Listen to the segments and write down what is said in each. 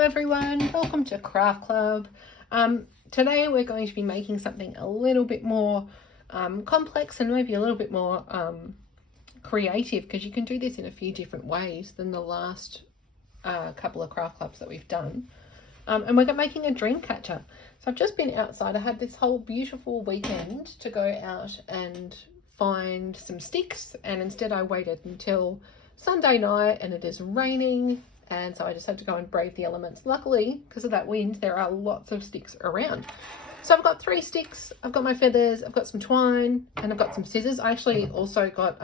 everyone, welcome to Craft Club. Today we're going to be making something a little bit more complex and maybe a little bit more creative, because you can do this in a few different ways than the last couple of craft clubs that we've done. And we're making a dream catcher. So I've just been outside. I had this whole beautiful weekend to go out and find some sticks, and instead I waited until Sunday night and it is raining, and so I just had to go and brave the elements. Luckily, because of that wind, there are lots of sticks around. So I've got 3 sticks, I've got my feathers, I've got some twine, and I've got some scissors. I actually also got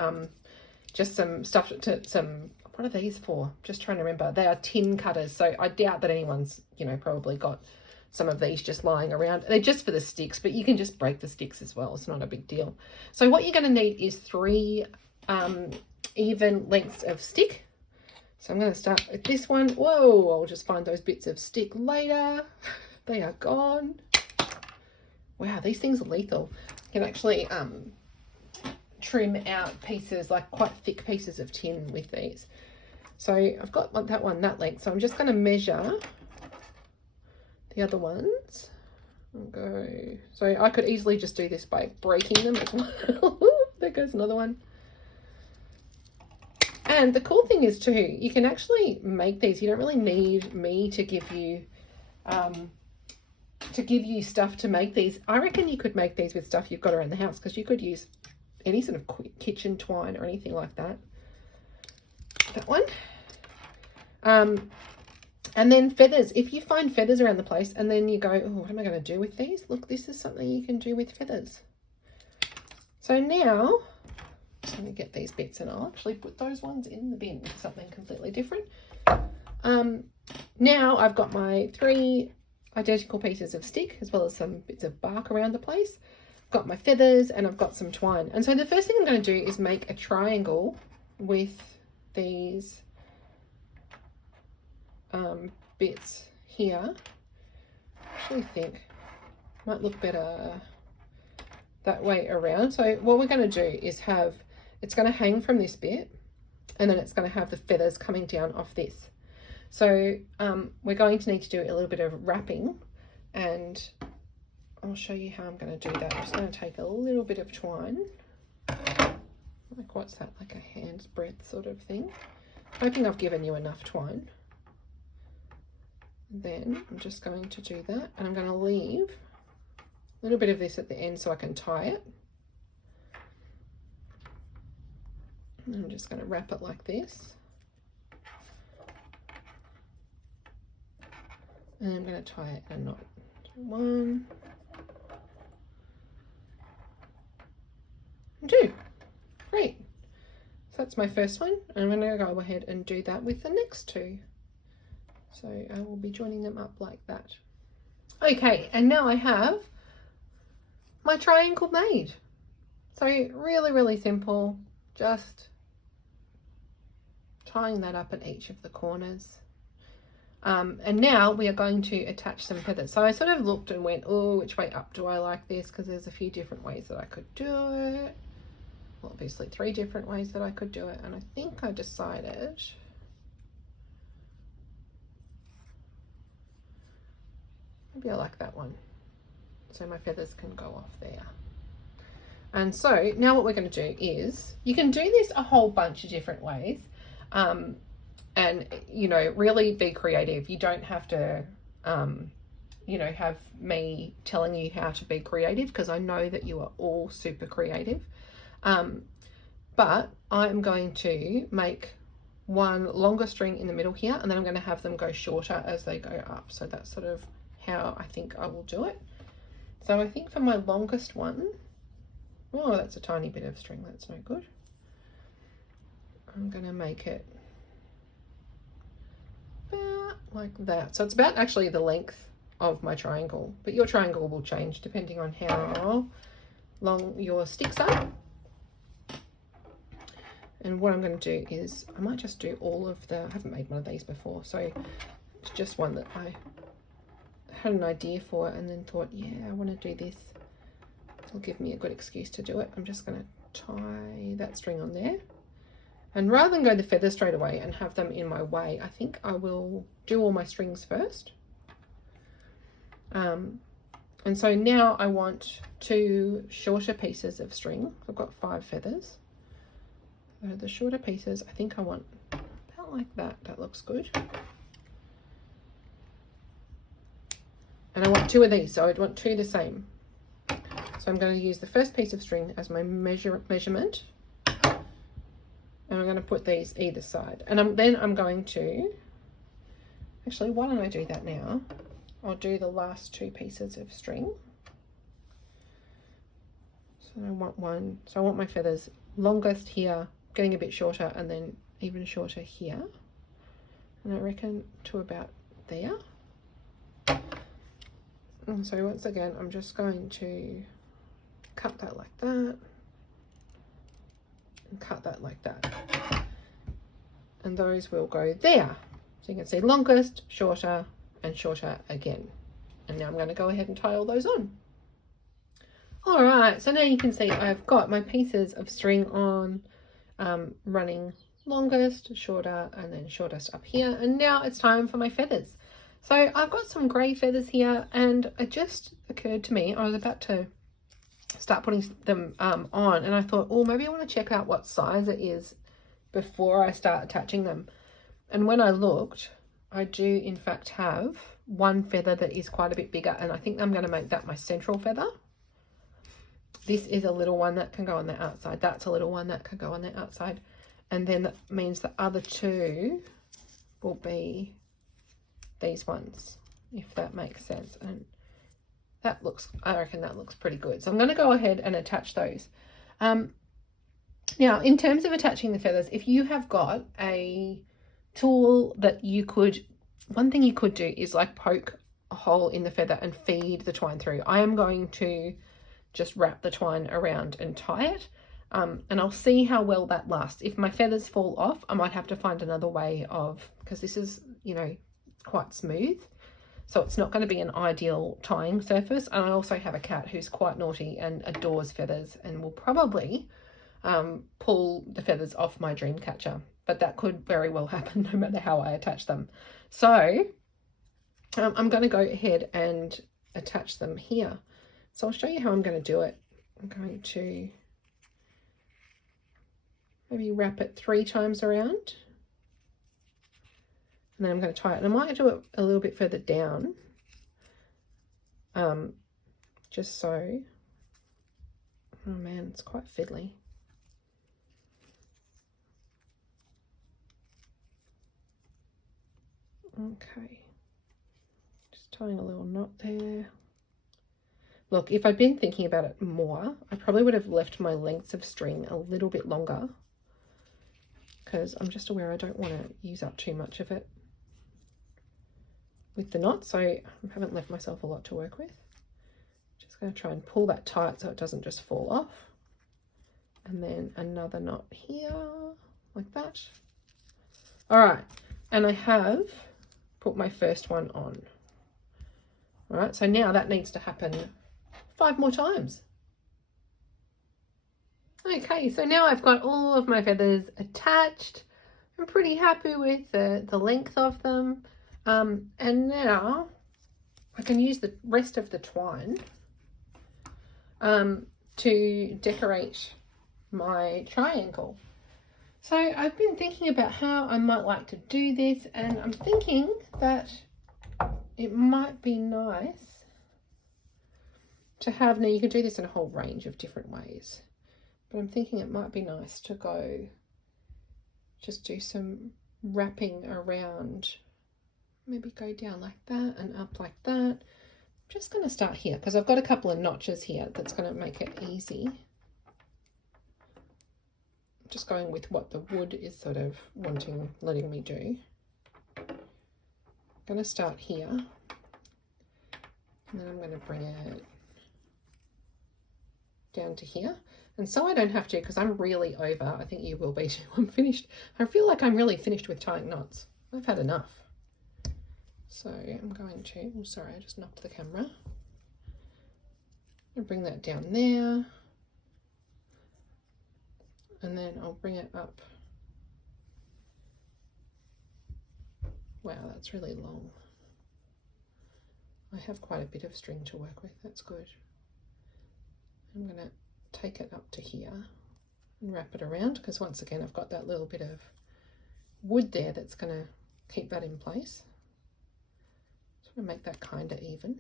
just some stuff what are these for? Just trying to remember. They are tin cutters, so I doubt that anyone's, probably got some of these just lying around. They're just for the sticks, but you can just break the sticks as well. It's not a big deal. So what you're going to need is 3 even lengths of stick. So I'm going to start with this one. Whoa, I'll just find those bits of stick later. They are gone. Wow, these things are lethal. You can actually trim out pieces, like quite thick pieces of tin with these. So I've got that one that length. So I'm just going to measure the other ones. So I could easily just do this by breaking them as well. There goes another one. And the cool thing is too, you can actually make these. You don't really need me to give you stuff to make these. I reckon you could make these with stuff you've got around the house, because you could use any sort of kitchen twine or anything like that. That one. And then feathers. If you find feathers around the place and then you go, oh, what am I going to do with these? Look, this is something you can do with feathers. So now, I'm going to get these bits and I'll actually put those ones in the bin for something completely different. Now I've got my 3 identical pieces of stick, as well as some bits of bark around the place. I've got my feathers and I've got some twine. And so the first thing I'm going to do is make a triangle with these bits here. I actually think might look better that way around. So what we're going to do is it's going to hang from this bit, and then it's going to have the feathers coming down off this. So we're going to need to do a little bit of wrapping, and I'll show you how I'm going to do that. I'm just going to take a little bit of twine, like what's that, like a hand's breadth sort of thing. Hoping I've given you enough twine. Then I'm just going to do that, and I'm going to leave a little bit of this at the end so I can tie it. And I'm just going to wrap it like this. And I'm going to tie it in a knot. 1, 2. Great. So that's my first one. And I'm going to go ahead and do that with the next 2. So I will be joining them up like that. Okay, and now I have my triangle made. So really, really simple. Just tying that up at each of the corners. And now we are going to attach some feathers. So I sort of looked and went, oh, which way up do I like this? Because there's a few different ways that I could do it. Well, obviously 3 different ways that I could do it. And I think I decided maybe I like that one. So my feathers can go off there. And so now what we're going to do is, you can do this a whole bunch of different ways. And, really be creative. You don't have to, have me telling you how to be creative, because I know that you are all super creative. But I'm going to make one longer string in the middle here, and then I'm going to have them go shorter as they go up. So that's sort of how I think I will do it. So I think for my longest one, oh, that's a tiny bit of string, that's no good. I'm going to make it about like that. So it's about actually the length of my triangle, but your triangle will change depending on how long your sticks are. And what I'm going to do is, I might just do all of I haven't made one of these before, so it's just one that I had an idea for and then thought, yeah, I want to do this. It'll give me a good excuse to do it. I'm just going to tie that string on there, And rather than go the feathers straight away and have them in my way, I think I will do all my strings first. And so now I want 2 shorter pieces of string. I've got 5 feathers. So the shorter pieces, I think I want about like that. That looks good. And I want 2 of these, so I'd want 2 the same. So I'm going to use the first piece of string as my measurement. And I'm going to put these either side. And then I'm going to, actually, why don't I do that now? I'll do the last 2 pieces of string. So I want one, so I want my feathers longest here, getting a bit shorter, and then even shorter here. And I reckon to about there. And so once again, I'm just going to cut that like that. And cut that like that. And those will go there. So you can see longest, shorter, and shorter again. And now I'm going to go ahead and tie all those on. All right, so now you can see I've got my pieces of string on, running longest, shorter, and then shortest up here. And now it's time for my feathers. So I've got some grey feathers here, and it just occurred to me, I was about to start putting them on, and I thought, oh, maybe I want to check out what size it is before I start attaching them. And when I looked, I do in fact have one feather that is quite a bit bigger, and I think I'm going to make that my central feather. This is a little one that can go on the outside. That's a little one that can go on the outside. And then that means the other 2 will be these ones, if that makes sense. And that looks, I reckon that looks pretty good. So I'm going to go ahead and attach those. Now, in terms of attaching the feathers, if you have got a tool that you could, one thing you could do is like poke a hole in the feather and feed the twine through. I am going to just wrap the twine around and tie it, and I'll see how well that lasts. If my feathers fall off, I might have to find another way of, because this is, you know, quite smooth, so it's not going to be an ideal tying surface. And I also have a cat who's quite naughty and adores feathers and will probably pull the feathers off my dream catcher, but that could very well happen no matter how I attach them. So I'm going to go ahead and attach them here. So I'll show you how I'm going to do it. I'm going to maybe wrap it 3 times around. And then I'm going to tie it. And I might do it a little bit further down. Just so. Oh man, it's quite fiddly. Okay. Just tying a little knot there. Look, if I'd been thinking about it more, I probably would have left my lengths of string a little bit longer, because I'm just aware I don't want to use up too much of it with the knot, so I haven't left myself a lot to work with. Just going to try and pull that tight so it doesn't just fall off. And then another knot here, like that. All right, and I have put my first one on. All right, so now that needs to happen 5 more times. Okay, so now I've got all of my feathers attached. I'm pretty happy with the length of them. And now I can use the rest of the twine to decorate my triangle. So I've been thinking about how I might like to do this, and I'm thinking that it might be nice to have, now you can do this in a whole range of different ways, but I'm thinking it might be nice to go just do some wrapping around, maybe go down like that and up like that. I'm just going to start here because I've got a couple of notches here that's going to make it easy. I'm just going with what the wood is sort of letting me do. I'm going to start here, and then I'm going to bring it down to here. And so I don't have to, because I'm really over. I think you will be too. I'm finished. I feel like I'm really finished with tying knots. I've had enough. So I'm going to, oh sorry, I just knocked the camera. I'll bring that down there. And then I'll bring it up Wow, that's really long. I have quite a bit of string to work with. That's good. I'm going to take it up to here and wrap it around, because once again I've got that little bit of wood there that's going to keep that in place. So I'm going to make that kind of even,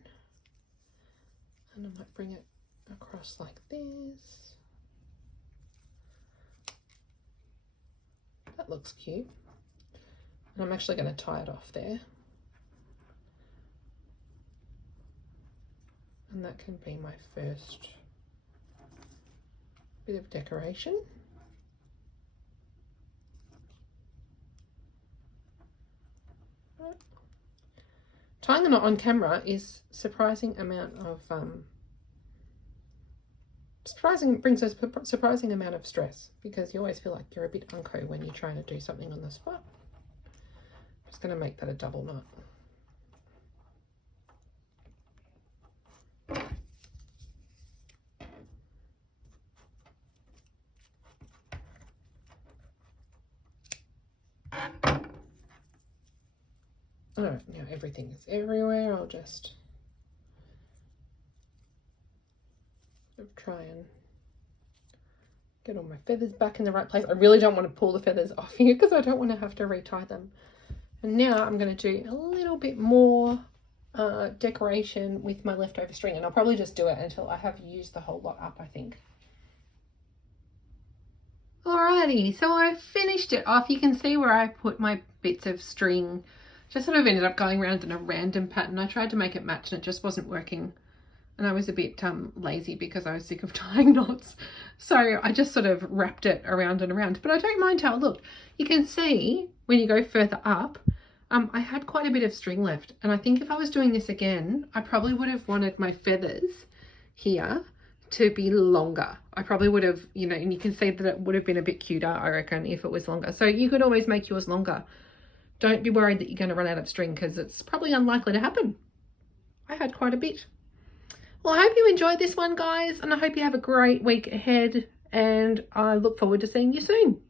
and I might bring it across like this. That looks cute. And I'm actually going to tie it off there, and that can be my first bit of decoration. Right. Tying a knot on camera is surprising amount of brings a surprising amount of stress, because you always feel like you're a bit unco when you're trying to do something on the spot. I'm just going to make that a double knot. All right, now everything is everywhere. I'll just try and get all my feathers back in the right place. I really don't want to pull the feathers off here because I don't want to have to retie them. And now I'm going to do a little bit more decoration with my leftover string, and I'll probably just do it until I have used the whole lot up, I think. Alrighty, so I finished it off. You can see where I put my bits of string. Just sort of ended up going around in a random pattern. I tried to make it match and it just wasn't working. And I was a bit lazy because I was sick of tying knots. So I just sort of wrapped it around and around. But I don't mind how it looked. You can see when you go further up, I had quite a bit of string left. And I think if I was doing this again, I probably would have wanted my feathers here to be longer. I probably would have, you know, and you can see that it would have been a bit cuter, I reckon, if it was longer. So you could always make yours longer. Don't be worried that you're going to run out of string, because it's probably unlikely to happen. I had quite a bit. Well, I hope you enjoyed this one, guys, and I hope you have a great week ahead, and I look forward to seeing you soon.